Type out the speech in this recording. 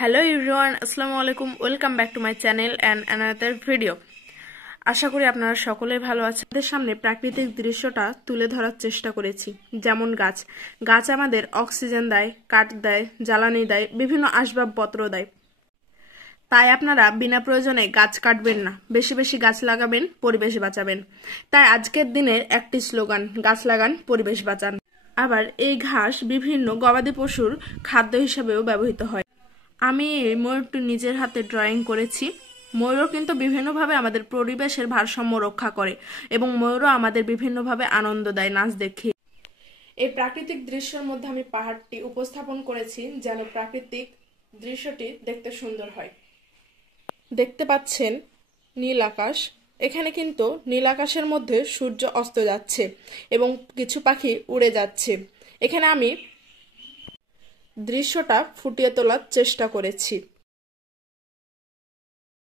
Hello everyone, আসসালামু আলাইকুম। Welcome back to my channel and another video. আশা করি আপনারা সকলে ভালো আছেন। আমাদের সামনে প্রাকৃতিক দৃশ্যটা তুলে ধরার চেষ্টা করেছি। যেমন গাছ আমাদের অক্সিজেন দেয়, কাঠ দেয়, জ্বালানি দেয়, বিভিন্ন আসবাবপত্র দেয়। তাই আপনারা বিনা প্রয়োজনে গাছ কাটবেন না, বেশি বেশি গাছ লাগাবেন, পরিবেশ বাঁচাবেন। তাই আজকের দিনের একটি স্লোগান, গাছ লাগান, পরিবেশ বাঁচান। আবার এই ঘাস বিভিন্ন গবাদি পশুর খাদ্য হিসেবেও ব্যবহৃত হয়। আমি এই ময়ূরটি নিজের হাতে ড্রয়িং করেছি। ময়ূরও কিন্তু বিভিন্নভাবে আমাদের পরিবেশের ভারসাম্য রক্ষা করে এবং ময়ূরও আমাদের বিভিন্নভাবে আনন্দ দেয় নাচ দেখে। এই প্রাকৃতিক দৃশ্যের মধ্যে আমি পাহাড়টি উপস্থাপন করেছি যেন প্রাকৃতিক দৃশ্যটি দেখতে সুন্দর হয়। দেখতে পাচ্ছেন নীল আকাশ। এখানে কিন্তু নীল আকাশের মধ্যে সূর্য অস্ত যাচ্ছে এবং কিছু পাখি উড়ে যাচ্ছে। এখানে আমি দৃশ্যটা ফুটিয়ে তোলার চেষ্টা করেছি।